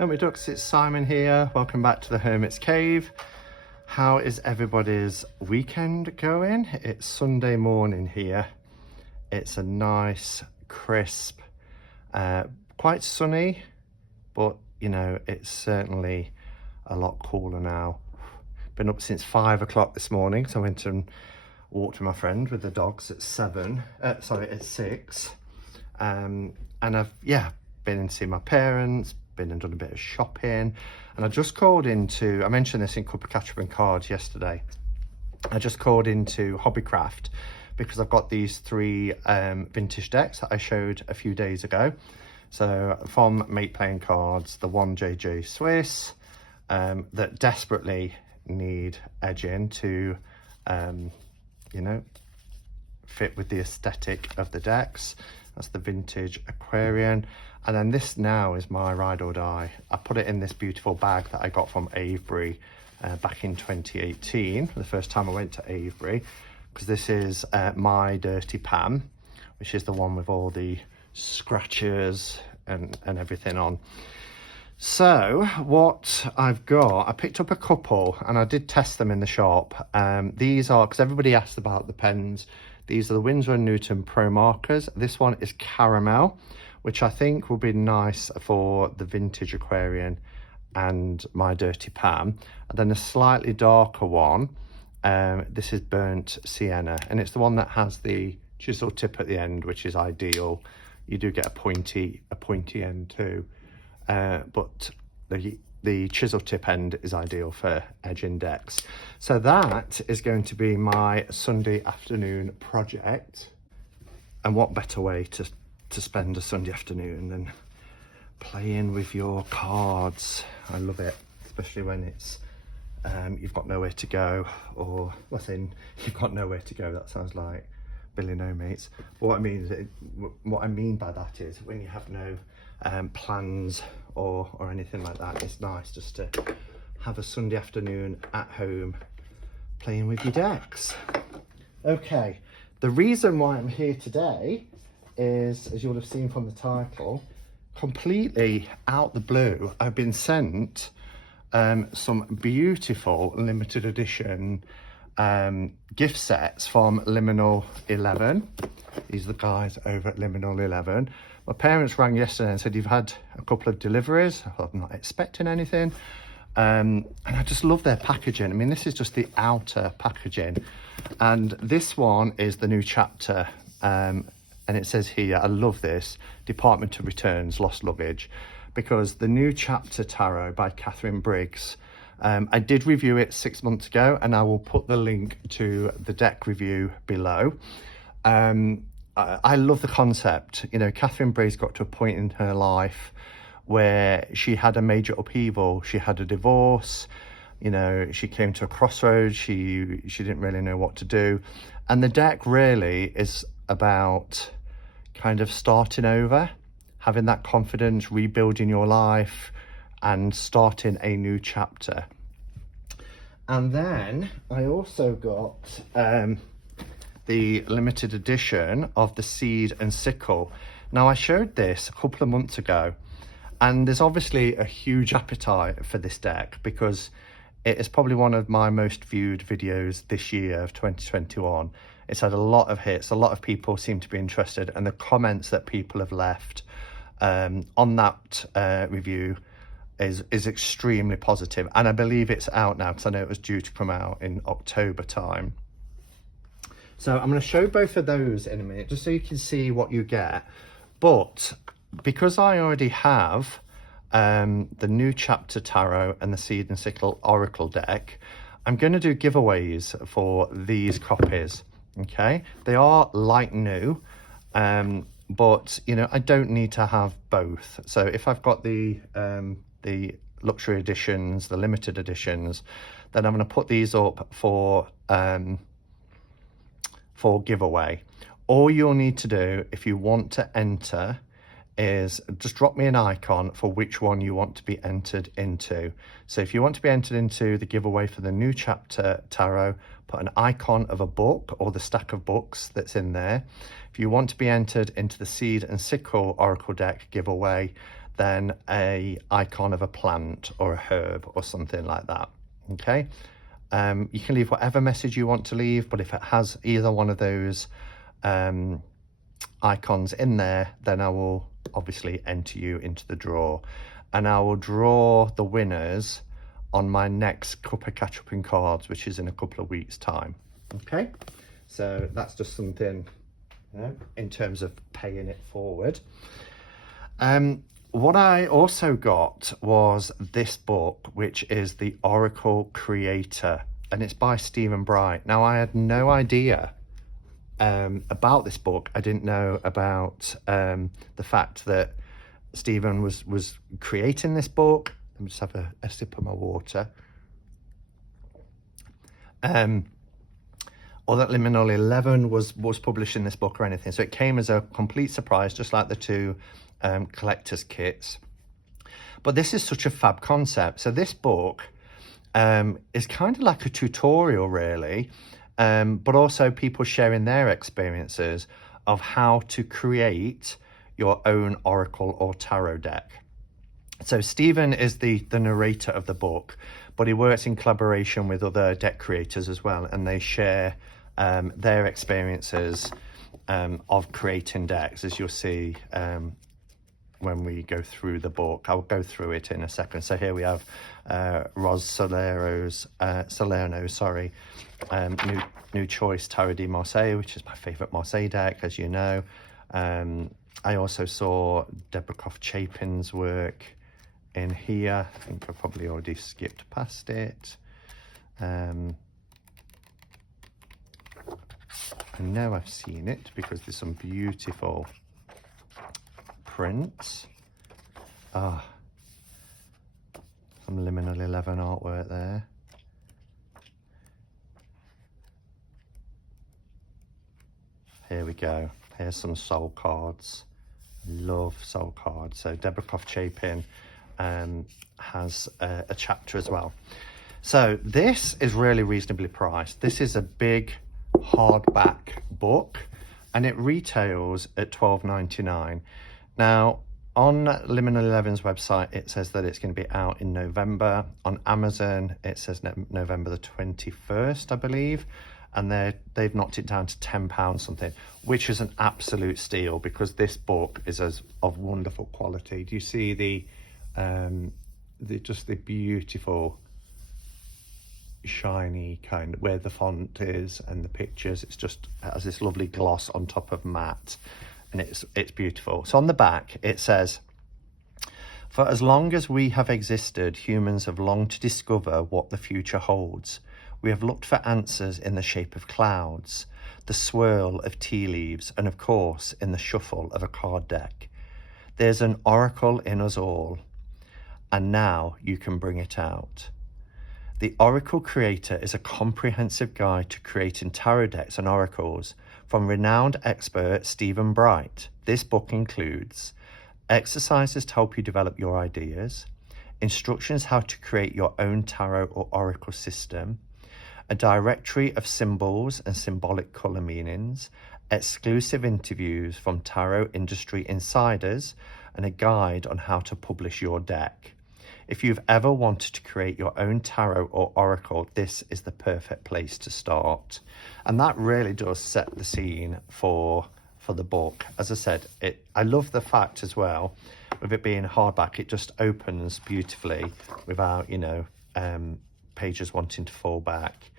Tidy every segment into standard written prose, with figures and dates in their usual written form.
Hermit Ducks, it's Simon here. Welcome back to the Hermit's Cave. How is everybody's weekend going? It's Sunday morning here. It's a nice, crisp, quite sunny, but you know, it's certainly a lot cooler now. Been up since 5 o'clock this morning, so I went and walked with my friend with the dogs at 6. And I've, been in to see my parents, been and done a bit of shopping, and I just called into, I mentioned this in Cup of Ketchup and Cards yesterday, I just called into Hobbycraft because I've got these 3 vintage decks that I showed a few days ago. So from Mate Playing Cards, the 1JJ Swiss that desperately need edging to you know, fit with the aesthetic of the decks. That's the vintage Aquarian. And then this now is my ride or die. I put it in this beautiful bag that I got from Avebury back in 2018, the first time I went to Avebury, because this is my Dirty Pam, which is the one with all the scratches and everything on. So what I've got, I picked up a couple and I did test them in the shop. These are, because everybody asked about the pens, these are the Winsor & Newton Pro Markers. This one is caramel, which I think will be nice for the vintage Aquarian and my Dirty Pam. And then a slightly darker one, this is burnt sienna, and it's the one that has the chisel tip at the end, which is ideal. You do get a pointy end too, but the chisel tip end is ideal for edging decks. So that is going to be my Sunday afternoon project. And what better way to spend a Sunday afternoon than playing with your cards. I love it, especially when it's you've got nowhere to go, or well, saying you've got nowhere to go, that sounds like Billy No Mates. But what I mean by that is when you have no plans or anything like that, it's nice just to have a Sunday afternoon at home playing with your decks. Okay, the reason why I'm here today is, as you'll have seen from the title, completely out the blue, I've been sent some beautiful limited edition gift sets from Liminal 11. These are the guys over at Liminal 11. My parents rang yesterday and said, you've had a couple of deliveries. I'm not expecting anything. And I just love their packaging. I mean, this is just the outer packaging. And this one is the new chapter. And it says here, I love this, Department of Returns, Lost Luggage, because the new chapter tarot by Catherine Briggs, I did review it 6 months ago, and I will put the link to the deck review below. I love the concept. You know, Catherine Briggs got to a point in her life where she had a major upheaval. She had a divorce, you know, she came to a crossroads, she didn't really know what to do. And the deck really is about kind of starting over, having that confidence, rebuilding your life and starting a new chapter. And then I also got the limited edition of the Seed and Sickle. Now, I showed this a couple of months ago, and there's obviously a huge appetite for this deck because it is probably one of my most viewed videos this year of 2021. It's had a lot of hits, a lot of people seem to be interested, and the comments that people have left on that review is extremely positive. And I believe it's out now, because I know it was due to come out in October time. So I'm going to show both of those in a minute, just so you can see what you get. But because I already have the new chapter tarot and the Seed and Sickle Oracle deck, I'm going to do giveaways for these copies. Okay, they are like new, but you know, I don't need to have both. So if I've got the luxury editions, the limited editions, then I'm going to put these up for giveaway. All you'll need to do if you want to enter is just drop me an icon for which one you want to be entered into. So if you want to be entered into the giveaway for the new chapter tarot, put an icon of a book or the stack of books that's in there. If you want to be entered into the Seed and Sickle Oracle deck giveaway, than a icon of a plant or a herb or something like that. Okay, you can leave whatever message you want to leave, but if it has either one of those icons in there, then I will obviously enter you into the draw, and I will draw the winners on my next cup of catch up in cards, which is in a couple of weeks time. Okay, so that's just something, you know, in terms of paying it forward. What I also got was this book, which is The Oracle Creator, and it's by Stephen Bright. Now, I had no idea about this book. I didn't know about the fact that Stephen was creating this book. Let me just have a sip of my water. Or that Liminal 11 was publishing this book or anything. So it came as a complete surprise, just like the two collector's kits. But this is such a fab concept. So this book is kind of like a tutorial, really, but also people sharing their experiences of how to create your own oracle or tarot deck. So Stephen is the narrator of the book, but he works in collaboration with other deck creators as well, and they share their experiences of creating decks, as you'll see when we go through the book. I'll go through it in a second. So here we have Ros Salerno's new choice Tarot de Marseille, which is my favourite Marseille deck, as you know. I also saw Deborah Croft Chapin's work in here. I think I've probably already skipped past it. I know I've seen it because there's some beautiful prints. Some Liminal 11 artwork there. Here we go. Here's some soul cards. Love soul cards. So Deborah Croft Chapin has a chapter as well. So this is really reasonably priced. This is a big hardback book, and it retails at $12.99. Now, on Liminal 11's website, it says that it's going to be out in November. On Amazon, it says November the 21st, I believe. And they've knocked it down to £10 something, which is an absolute steal because this book is of wonderful quality. Do you see the beautiful shiny kind of where the font is and the pictures? It's just has this lovely gloss on top of matte, and it's beautiful. So on the back it says, "For as long as we have existed, humans have longed to discover what the future holds. We have looked for answers in the shape of clouds, the swirl of tea leaves, and of course in the shuffle of a card deck. There's an oracle in us all, and now you can bring it out. The Oracle Creator is a comprehensive guide to creating tarot decks and oracles from renowned expert Stephen Bright. This book includes exercises to help you develop your ideas, instructions how to create your own tarot or oracle system, a directory of symbols and symbolic colour meanings, exclusive interviews from tarot industry insiders, and a guide on how to publish your deck. If you've ever wanted to create your own tarot or oracle, this is the perfect place to start." And that really does set the scene for the book. As I said, I love the fact as well, with it being hardback, it just opens beautifully without, pages wanting to fall back.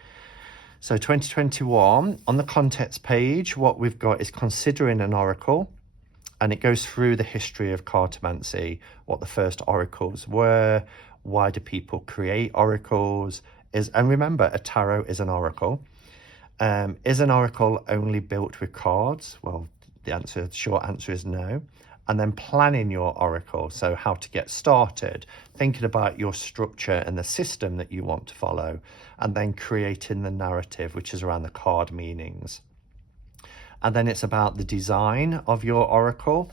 So 2021, on the contents page, what we've got is considering an oracle, and it goes through the history of cartomancy, what the first oracles were, why do people create oracles, and remember, a tarot is an oracle. Is an oracle only built with cards? Well, the short answer is no. And then planning your oracle, so how to get started, thinking about your structure and the system that you want to follow, and then creating the narrative, which is around the card meanings. And then it's about the design of your oracle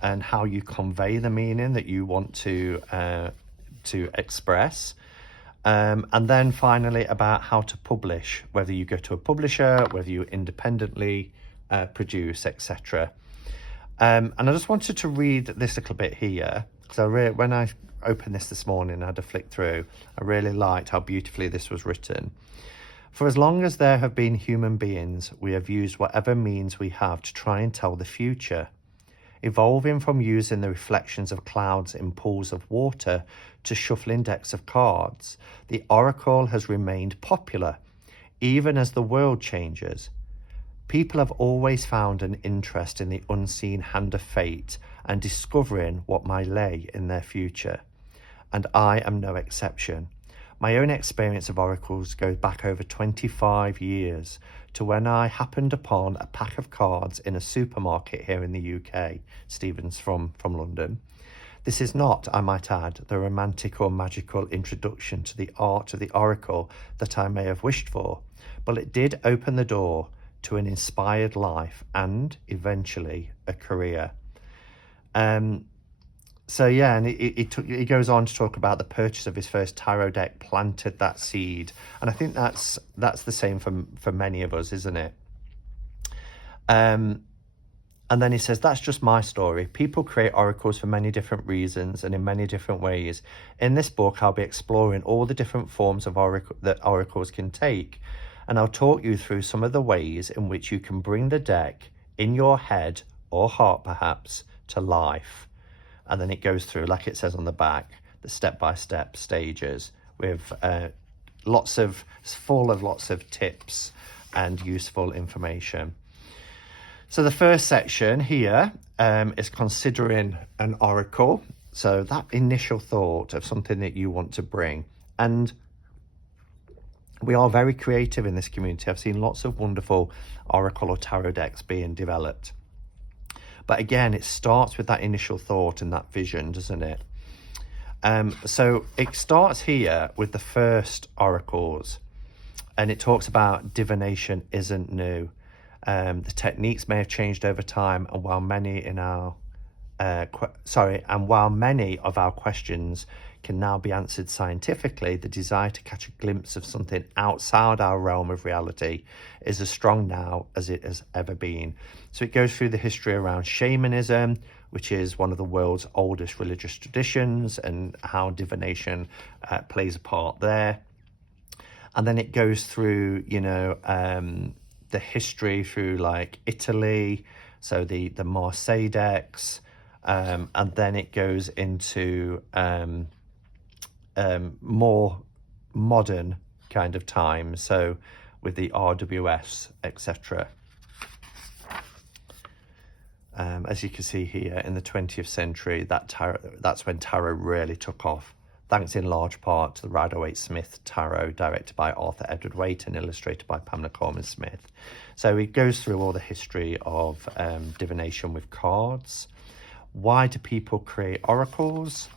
and how you convey the meaning that you want to express. And then finally about how to publish, whether you go to a publisher, whether you independently produce, etc. And I just wanted to read this little bit here. because when I opened this morning, I had a flick through, I really liked how beautifully this was written. For as long as there have been human beings, we have used whatever means we have to try and tell the future. Evolving from using the reflections of clouds in pools of water to shuffling decks of cards, the oracle has remained popular, even as the world changes. People have always found an interest in the unseen hand of fate and discovering what might lay in their future. And I am no exception. My own experience of oracles goes back over 25 years to when I happened upon a pack of cards in a supermarket here in the UK. Stephen's from London. This is not, I might add, the romantic or magical introduction to the art of the oracle that I may have wished for, but it did open the door to an inspired life and, eventually, a career. So yeah, and he goes on to talk about the purchase of his first tarot deck planted that seed, and I think that's the same for many of us, isn't it? And then he says, that's just my story. People create oracles for many different reasons and in many different ways. In this book, I'll be exploring all the different forms of that oracles can take, and I'll talk you through some of the ways in which you can bring the deck in your head or heart, perhaps, to life. And then it goes through, like it says on the back, the step-by-step stages with lots of tips and useful information. So the first section here is considering an oracle. So that initial thought of something that you want to bring. And we are very creative in this community. I've seen lots of wonderful oracle or tarot decks being developed. But again, it starts with that initial thought and that vision, doesn't it? So it starts here with the first oracles, and it talks about divination isn't new. The techniques may have changed over time, and while many of our questions can now be answered scientifically, the desire to catch a glimpse of something outside our realm of reality is as strong now as it has ever been. So it goes through the history around shamanism, which is one of the world's oldest religious traditions, and how divination plays a part there. And then it goes through, the history through like Italy, so the Marseille decks, and then it goes into more modern kind of time, so with the RWS, etc. As you can see here, in the 20th century, that's when tarot really took off, thanks in large part to the Rider-Waite-Smith tarot, directed by Arthur Edward Waite and illustrated by Pamela Coleman-Smith. So it goes through all the history of divination with cards. Why do people create oracles?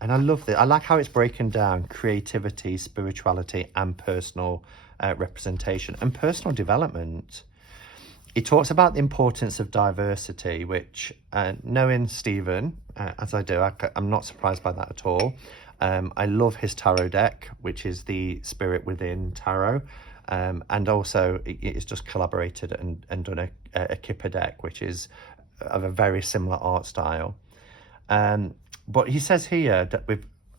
And I love this. I like how it's breaking down creativity, spirituality, and personal representation and personal development. He talks about the importance of diversity, which, knowing Stephen, as I do, I'm not surprised by that at all. I love his tarot deck, which is the Spirit Within Tarot. And also, it's just collaborated and done a Kipper deck, which is of a very similar art style. But he says here that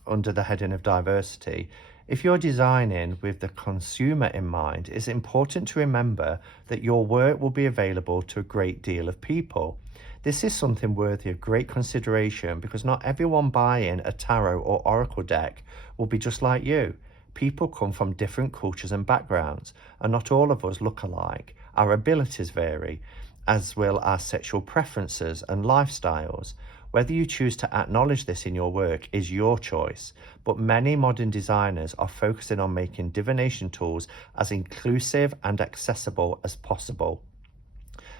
under the heading of diversity, if you're designing with the consumer in mind, it's important to remember that your work will be available to a great deal of people. This is something worthy of great consideration because not everyone buying a tarot or oracle deck will be just like you. People come from different cultures and backgrounds, and not all of us look alike. Our abilities vary, as will our sexual preferences and lifestyles. Whether you choose to acknowledge this in your work is your choice, but many modern designers are focusing on making divination tools as inclusive and accessible as possible.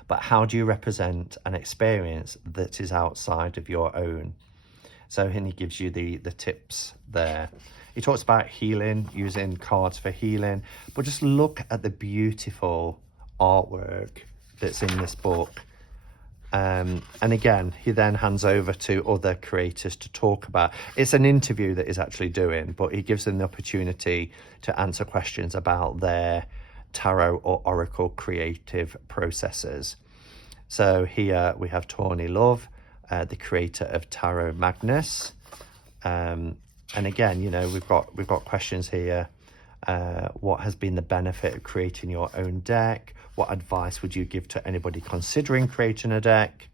But how do you represent an experience that is outside of your own? So he gives you the tips there. He talks about healing, using cards for healing, but just look at the beautiful artwork that's in this book. And again, he then hands over to other creators to talk about. It's an interview that he's actually doing, but he gives them the opportunity to answer questions about their tarot or oracle creative processes. So here we have Tawny Love, the creator of Tarot Magnus. And again, you know, we've got questions here. What has been the benefit of creating your own deck? What advice would you give to anybody considering creating a deck?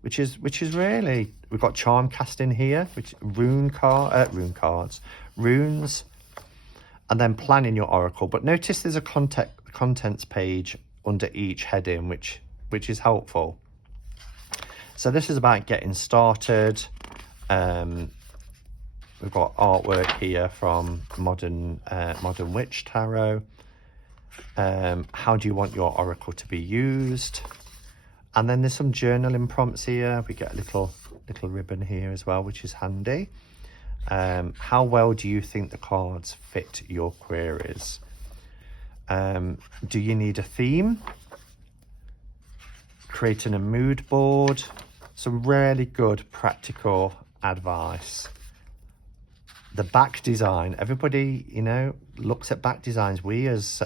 Which is really, we've got charm casting here, which rune cards, runes, and then planning your oracle. But notice there's a contents page under each heading, which is helpful. So this is about getting started. We've got artwork here from Modern Witch Tarot. How do you want your oracle to be used? And then there's some journaling prompts here. We get a little ribbon here as well, which is handy. How well do you think the cards fit your queries? Do you need a theme? Creating a mood board. Some really good practical advice. The back design, everybody, you know, looks at back designs. We as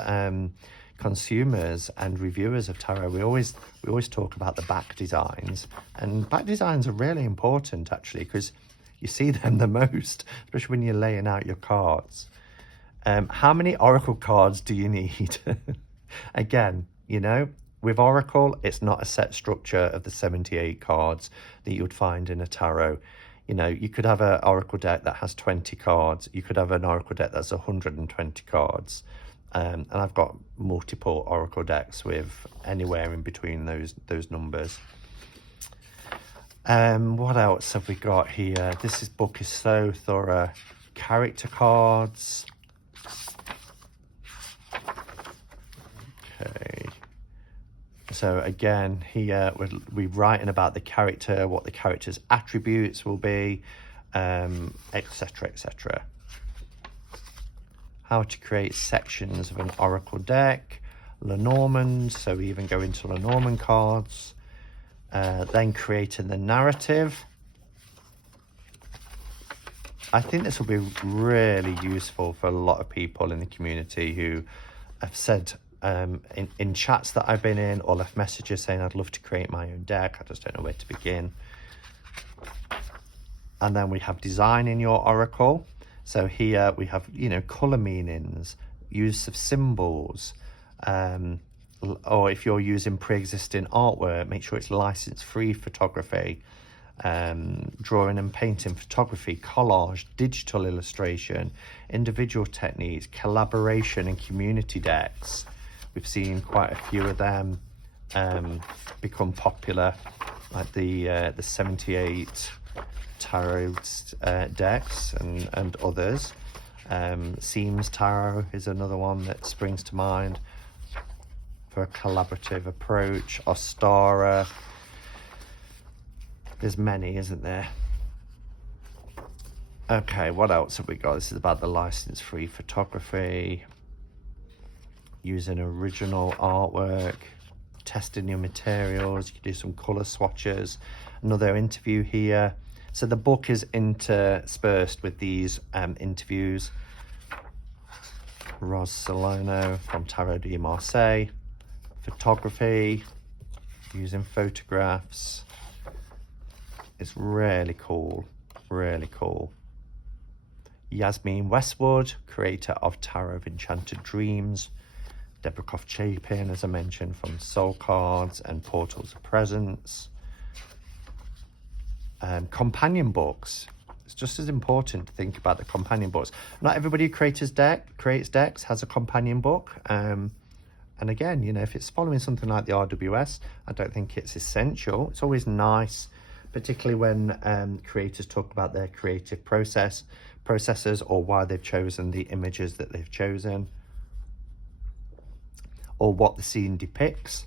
consumers and reviewers of tarot, we always talk about the back designs, and back designs are really important actually, because you see them the most, especially when you're laying out your cards. How many oracle cards do you need? Again, you know, with oracle, it's not a set structure of the 78 cards that you would find in a tarot. You know, you could have an oracle deck that has 20 cards. You could have an oracle deck that's 120 cards. And I've got multiple oracle decks with anywhere in between those numbers. What else have we got here? This book is so thorough. Character cards. Okay. So again, here we're writing about the character, what the character's attributes will be, etc., etc. How to create sections of an oracle deck, Lenormand, so we even go into Lenormand cards, then creating the narrative. I think this will be really useful for a lot of people in the community who have said in chats that I've been in, or left messages saying I'd love to create my own deck, I just don't know where to begin. And then we have designing your oracle. So here we have, you know, color meanings, use of symbols, or if you're using pre-existing artwork, make sure it's license-free photography, drawing and painting photography, collage, digital illustration, individual techniques, collaboration and community decks. We've seen quite a few of them become popular, like the 78 tarot decks and others. Seams Tarot is another one that springs to mind for a collaborative approach. Ostara. There's many, isn't there? Okay, what else have we got? This is about the license-free photography, using original artwork, testing your materials. You can do some color swatches. Another interview here. So the book is interspersed with these interviews. Ros Solano from Tarot de Marseille. Photography, using photographs. It's really cool, really cool. Yasmin Westwood, creator of Tarot of Enchanted Dreams. Deborah Croft Chapin, as I mentioned, from Soul Cards and Portals of Presence. Companion books. It's just as important to think about the companion books. Not everybody who creates decks has a companion book. And again, you know, if it's following something like the RWS, I don't think it's essential. It's always nice, particularly when creators talk about their creative processes, or why they've chosen the images that they've chosen, or what the scene depicts.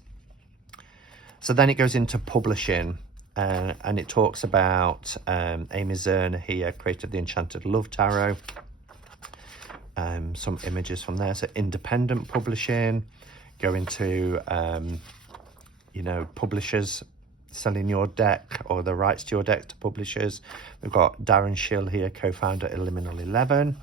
So then it goes into publishing. And it talks about Amy Zerner here, created the Enchanted Love Tarot. Some images from there. So independent publishing, go into, you know, publishers selling your deck or the rights to your deck to publishers. We've got Darren Schill here, co-founder at Liminal 11.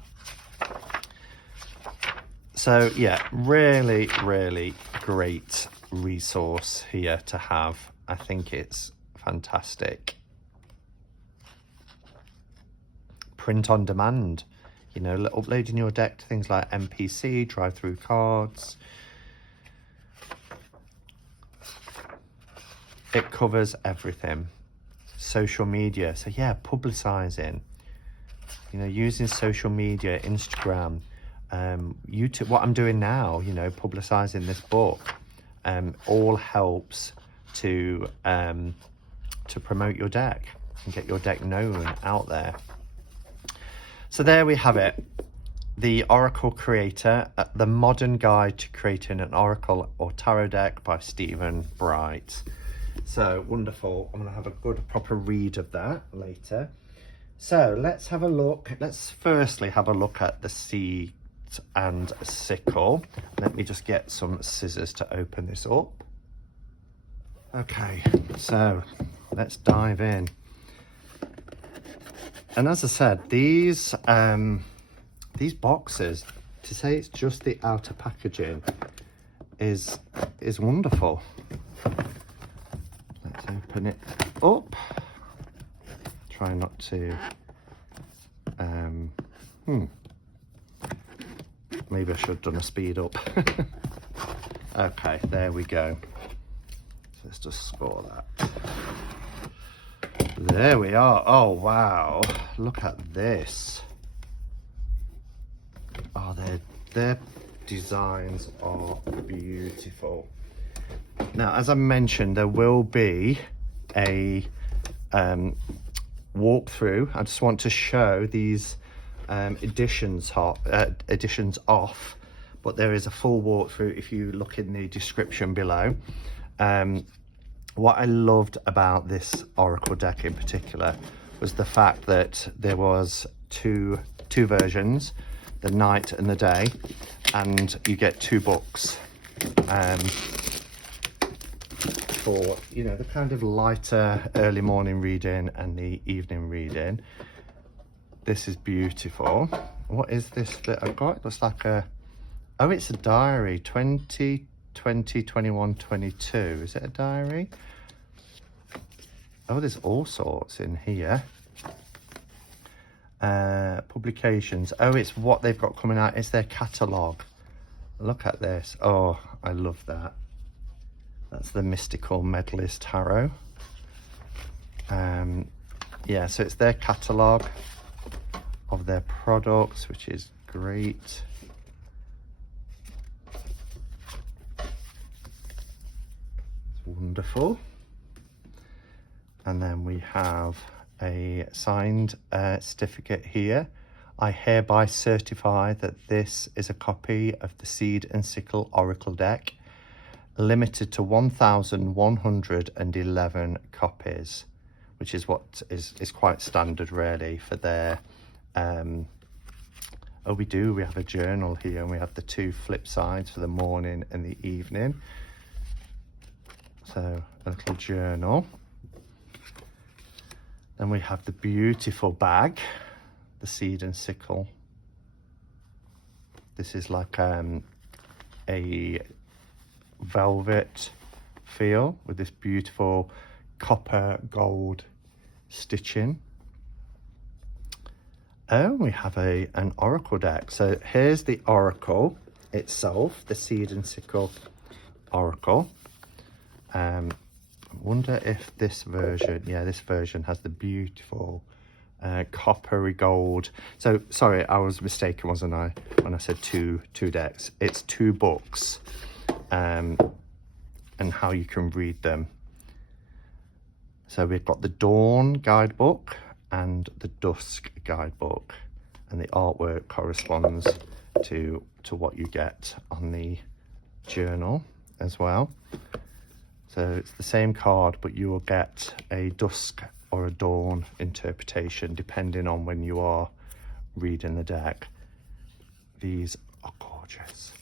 So yeah, really, really great resource here to have. I think it's fantastic. Print on demand, you know, uploading your deck to things like MPC, drive-through cards. It covers everything. Social media, so yeah, publicizing, you know, using social media, Instagram, YouTube, what I'm doing now, you know, publicizing this book, all helps to promote your deck and get your deck known out there. So there we have it, the Oracle Creator, the modern guide to creating an Oracle or Tarot deck by Stephen Bright. So wonderful. I'm going to have a good proper read of that later. So let's have a look. Let's firstly have a look at the Seed and Sickle. Let me just get some scissors to open this up. Okay, so let's dive in. And as I said, these boxes, to say it's just the outer packaging is wonderful. Let's open it up. Try not to maybe I should have done a speed up. Okay, there we go. So let's just score that. There we are. Oh wow, look at this. Oh, their designs are beautiful. Now, as I mentioned, there will be a walkthrough. I just want to show these editions off, but there is a full walkthrough if you look in the description below. What I loved about this Oracle deck in particular was the fact that there was two versions, the night and the day, and you get 2 books for, you know, the kind of lighter early morning reading and the evening reading. This is beautiful. What is this that I've got? It looks like a, oh, it's a diary. 2020, 21, 22. Is it a diary? Oh, there's all sorts in here. Publications. Oh, it's what they've got coming out. It's their catalogue. Look at this. Oh, I love that. That's the Mystical Medalist Tarot. Yeah, so it's their catalogue of their products, which is great. It's wonderful. And then we have a signed certificate here. I hereby certify that this is a copy of the Seed and Sickle Oracle deck, limited to 1,111 copies, which is what is quite standard really for their oh, we have a journal here, and we have the 2 flip sides for the morning and the evening. So a little journal. Then we have the beautiful bag, the Seed and Sickle. This is like a velvet feel with this beautiful copper gold stitching. Oh, we have an Oracle deck. So here's the Oracle itself, the Seed and Sickle Oracle. I wonder if this version, yeah, this version has the beautiful coppery gold. So sorry, I was mistaken, wasn't I, when I said two decks? It's 2 books, and how you can read them. So we've got the Dawn guidebook and the Dusk guidebook, and the artwork corresponds to what you get on the journal as well. So it's the same card, but you will get a dusk or a dawn interpretation depending on when you are reading the deck. These are gorgeous.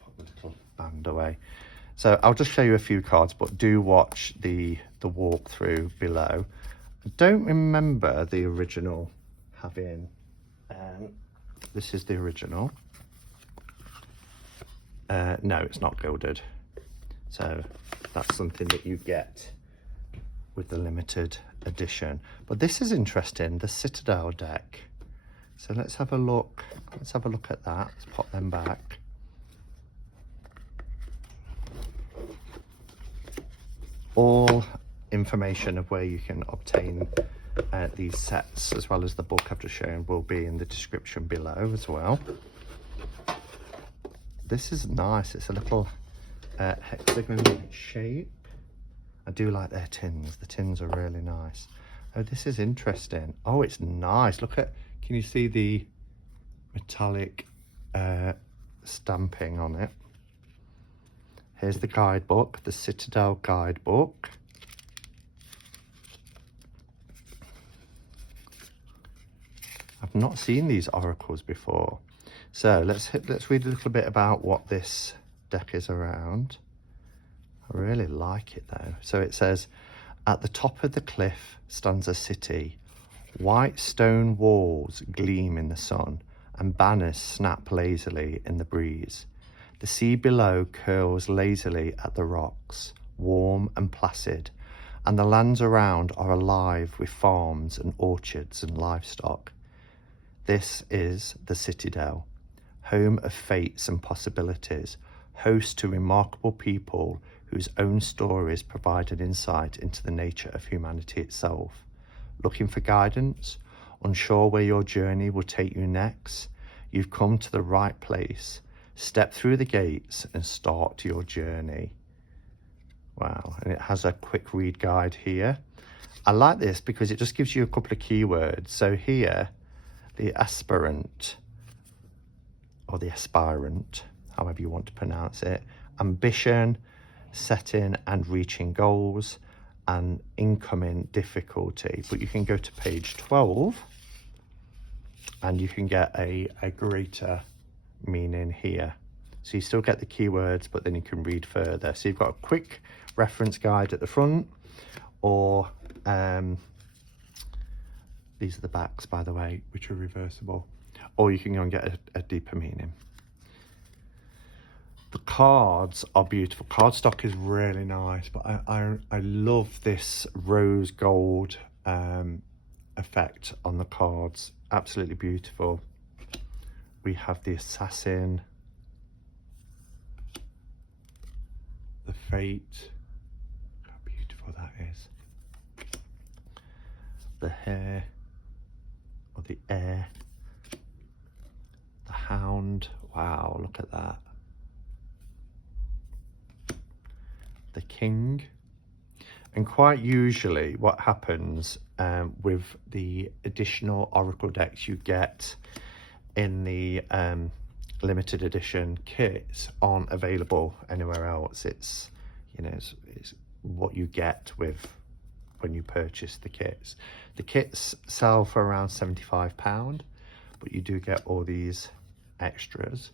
Put the little band away. So I'll just show you a few cards, but do watch the walkthrough below. I don't remember the original having, this is the original. No, it's not gilded. So that's something that you get with the limited edition. But this is interesting, the Citadel deck. So let's have a look. Let's have a look at that. Let's pop them back. All information of where you can obtain these sets, as well as the book I've just shown, will be in the description below as well. This is nice. It's a little hexagon shape. I do like their tins. The tins are really nice. Oh, this is interesting. Oh, it's nice. Look at, can you see the metallic stamping on it? Here's the guidebook, the Citadel guidebook. I've not seen these oracles before. So let's read a little bit about what this deck is around. I really like it though. So it says, at the top of the cliff stands a city. White stone walls gleam in the sun, and banners snap lazily in the breeze. The sea below curls lazily at the rocks, warm and placid, and the lands around are alive with farms and orchards and livestock. This is the Citadel, home of fates and possibilities, host to remarkable people whose own stories provide an insight into the nature of humanity itself. Looking for guidance? Unsure where your journey will take you next? You've come to the right place. Step through the gates and start your journey. Wow, and it has a quick read guide here. I like this because it just gives you a couple of keywords. So here, the aspirant, or the aspirant, however you want to pronounce it, ambition, setting and reaching goals, and incoming difficulty. But you can go to page 12 and you can get a greater meaning here. So you still get the keywords, but then you can read further. So you've got a quick reference guide at the front, or these are the backs, by the way, which are reversible, or you can go and get a deeper meaning. The cards are beautiful. Cardstock is really nice, but I love this rose gold effect on the cards. Absolutely beautiful. We have the assassin, the fate. How beautiful that is. The hare, or the heir. The hound. Wow, look at that. The king. And quite usually what happens with the additional oracle decks you get in the limited edition kits aren't available anywhere else. It's, you know, it's what you get with when you purchase the kits. The kits sell for around £75, but you do get all these extras.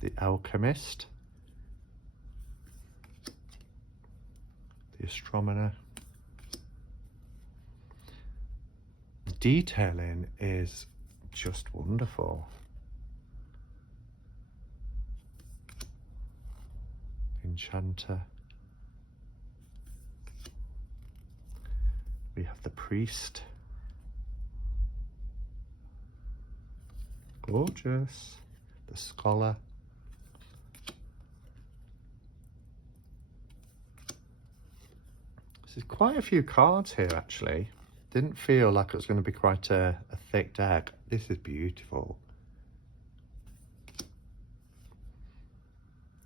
The alchemist, the astronomer. The detailing is just wonderful. Enchanter. We have the priest. Gorgeous. The scholar. There's quite a few cards here actually. Didn't feel like it was going to be quite a thick deck. This is beautiful.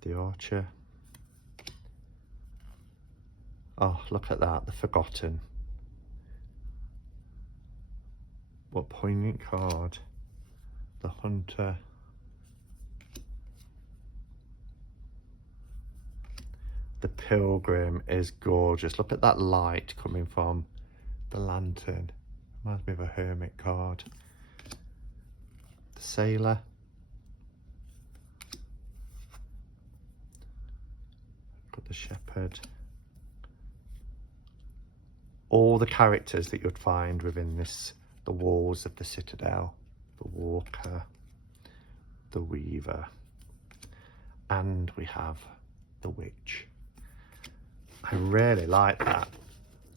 The archer. Oh, look at that, the forgotten. What poignant card. The hunter. The pilgrim is gorgeous. Look at that light coming from the lantern. Reminds me of a hermit card. The sailor. Got the shepherd. All the characters that you'd find within the walls of the Citadel. The walker. The weaver. and we have the witch. I really like that.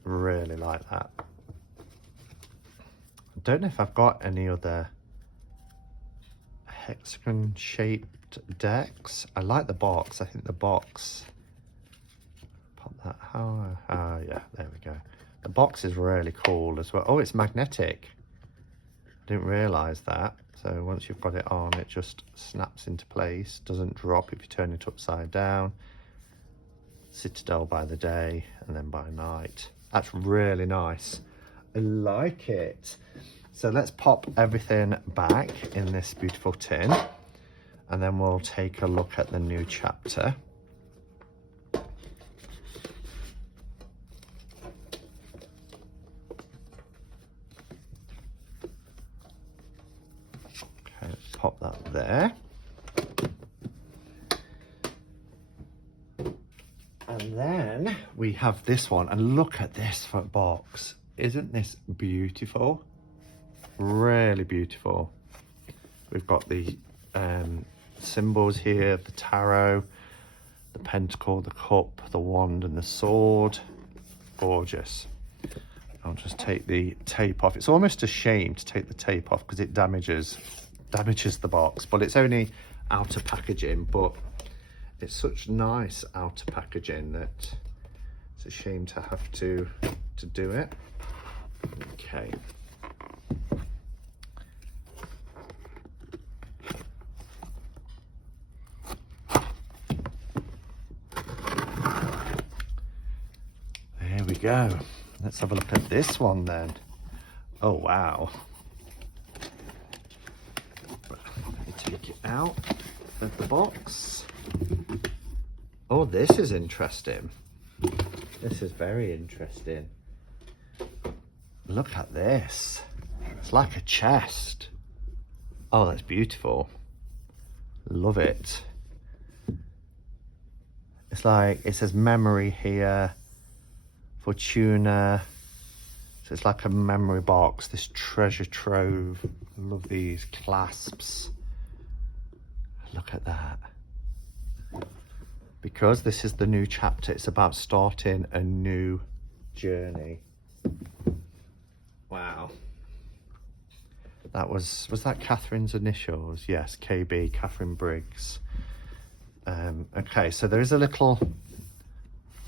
Really like that. I don't know if I've got any other hexagon shaped decks. I like the box. I think the box, pop that, oh yeah, there we go. The box is really cool as well. Oh, it's magnetic. I didn't realize that. So once you've got it on, it just snaps into place, doesn't drop if you turn it upside down. Citadel by the day and then by night. That's really nice. I like it. So let's pop everything back in this beautiful tin, and then we'll take a look at the new chapter. Okay, let's pop that there. And then we have this one, and look at this front box. Isn't this beautiful? Really beautiful. We've got the symbols here, the tarot, the pentacle, the cup, the wand and the sword. Gorgeous. I'll just take the tape off. It's almost a shame to take the tape off because it damages the box, but it's only outer packaging, but it's such nice outer packaging that it's a shame to have to do it. Okay. There we go. Let's have a look at this one then. Oh wow. Let me take it out of the box. Oh, this is interesting. This is very interesting. Look at this. It's like a chest. Oh, that's beautiful. Love it. It's like, it says memory here. Fortuna. So it's like a memory box, this treasure trove. Love these clasps. Look at that. Because this is the new chapter, it's about starting a new journey. Wow. That was that Catherine's initials? Yes, KB, Catherine Briggs. Okay, so there is a little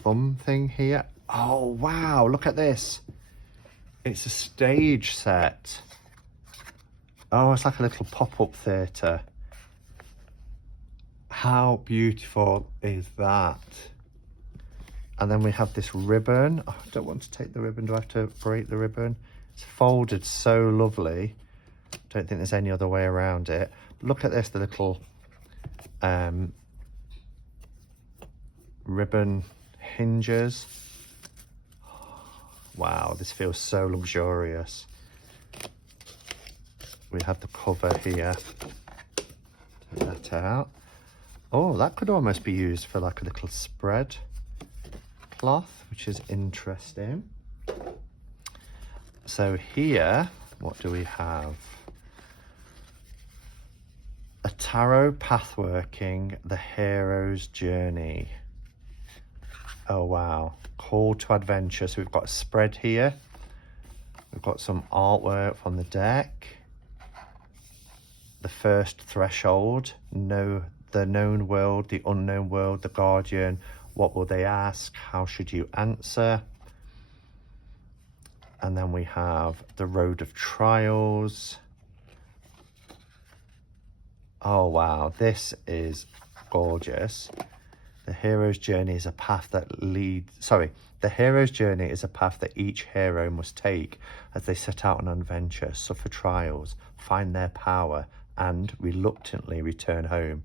thumb thing here. Oh, wow, look at this. It's a stage set. Oh, it's like a little pop-up theatre. How beautiful is that? And then we have this ribbon. Oh, I don't want to take the ribbon. Do I have to break the ribbon? It's folded so lovely. Don't think there's any other way around it. Look at this, the little ribbon hinges. Wow, this feels so luxurious. We have the cover here. Take that out. Oh, that could almost be used for like a little spread cloth, which is interesting. So here, what do we have? A tarot pathworking, the hero's journey. Oh wow, call to adventure. So we've got a spread here. We've got some artwork from the deck. The first threshold, the known world, the unknown world, the guardian. What will they ask? How should you answer? And then we have the road of trials. Oh wow, this is gorgeous. The hero's journey is a path that the hero's journey is a path that each hero must take as they set out on an adventure, suffer trials, find their power, and reluctantly return home.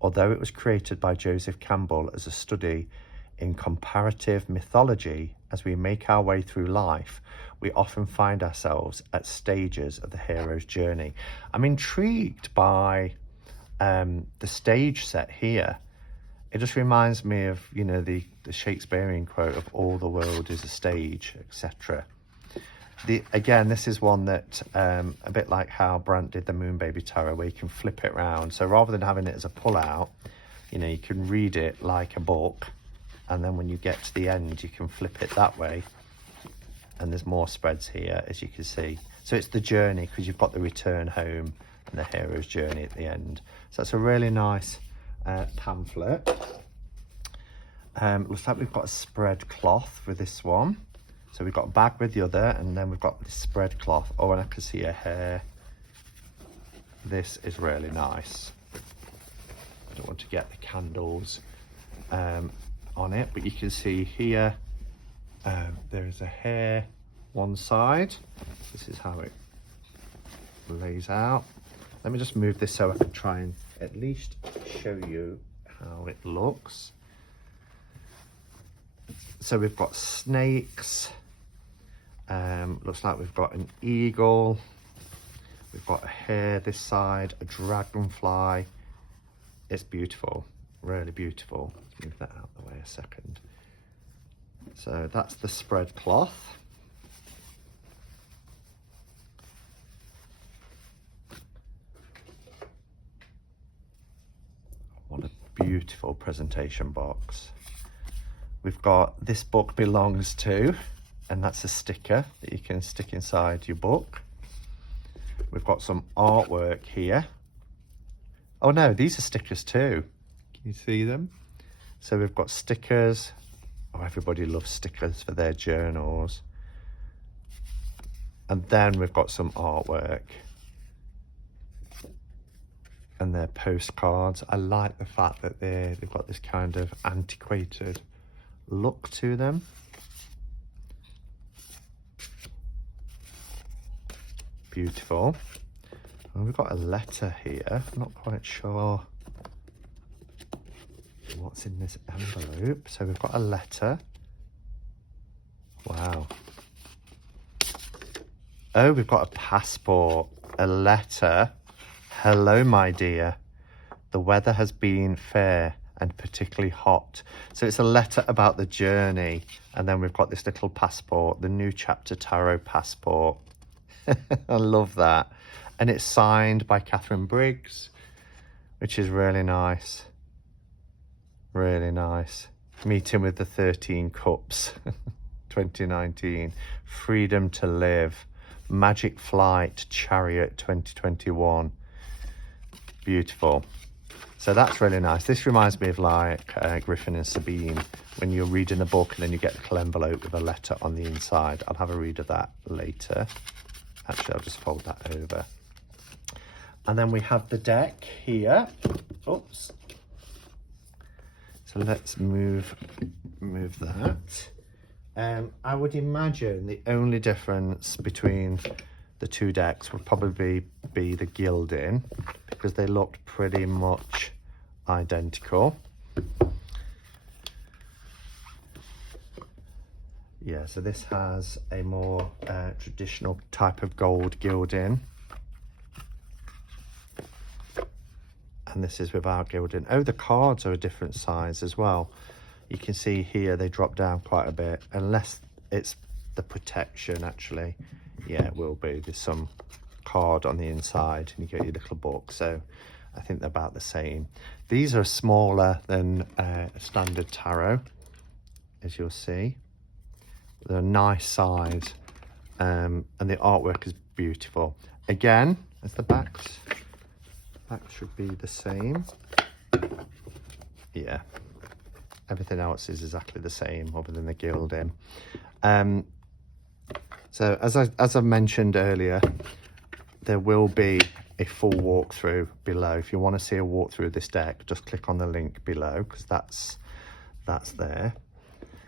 Although it was created by Joseph Campbell as a study in comparative mythology, as we make our way through life, we often find ourselves at stages of the hero's journey. I'm intrigued by the stage set here. It just reminds me of, you know, the Shakespearean quote of all the world is a stage, etc. Again, this is one that, a bit like how Brant did the Moonbaby Tarot, where you can flip it around. So rather than having it as a pull-out, you know, you can read it like a book, and then when you get to the end you can flip it that way, and there's more spreads here, as you can see. So it's the journey, because you've got the return home and the hero's journey at the end. So it's a really nice pamphlet. Looks like we've got a spread cloth with this one. So we've got a bag with the other, and then we've got this spread cloth. Oh, and I can see a hair. This is really nice. I don't want to get the candles on it, but you can see here there is a hair one side. This is how it lays out. Let me just move this so I can try and at least show you how it looks. So we've got snakes, looks like we've got an eagle, we've got a hare this side, a dragonfly. It's beautiful, really beautiful. Let's move that out of the way a second. So that's the spread cloth. What a beautiful presentation box. We've got This Book Belongs To, and that's a sticker that you can stick inside your book. We've got some artwork here. Oh no, these are stickers too. Can you see them? So we've got stickers. Oh, everybody loves stickers for their journals. And then we've got some artwork. And they're postcards. I like the fact that they've got this kind of antiquated look to them. Beautiful. And we've got a letter here. I'm not quite sure what's in this envelope. So we've got a letter. Wow. Oh, we've got a passport, a letter. Hello, my dear. The weather has been fair and particularly hot. So it's a letter about the journey. And then we've got this little passport, the New Chapter Tarot passport. I love that. And it's signed by Catherine Briggs, which is really nice. Really nice. Meeting with the 13 Cups, 2019. Freedom to Live. Magic Flight, Chariot 2021. Beautiful. So that's really nice. This reminds me of like Griffin and Sabine, when you're reading a book and then you get a little envelope with a letter on the inside. I'll have a read of that later. Actually, I'll just fold that over. And then we have the deck here. Oops. So let's move that. I would imagine the only difference between the two decks would probably be the gilding, because they looked pretty much identical. Yeah, so this has a more traditional type of gold gilding. And this is without gilding. Oh, the cards are a different size as well. You can see here they drop down quite a bit, unless it's the protection actually. Yeah, it will be. There's some card on the inside and you get your little book. So I think they're about the same. These are smaller than a standard tarot, as you'll see. They're a nice size, and the artwork is beautiful. Again, as the backs should be the same. Yeah, everything else is exactly the same other than the gilding. So as I mentioned earlier, there will be a full walkthrough below. If you want to see a walkthrough of this deck, just click on the link below, because that's there.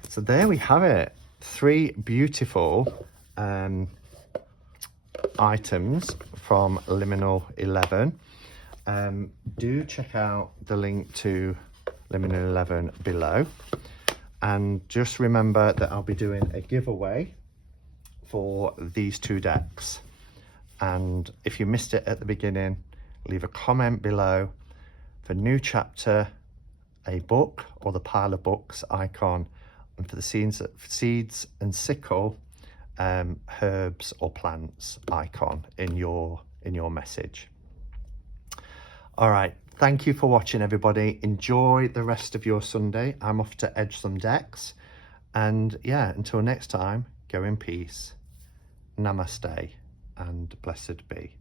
So there we have it. 3 beautiful items from Liminal 11. Do check out the link to Liminal 11 below, and just remember that I'll be doing a giveaway for these 2 decks. And if you missed it at the beginning, leave a comment below for New Chapter, a book, or the pile of books icon, and for the seeds and sickle, herbs or plants icon in your message. All right, Thank you for watching, everybody. Enjoy the rest of your Sunday. I'm off to edge some decks. And yeah, until next time, go in peace. Namaste and blessed be.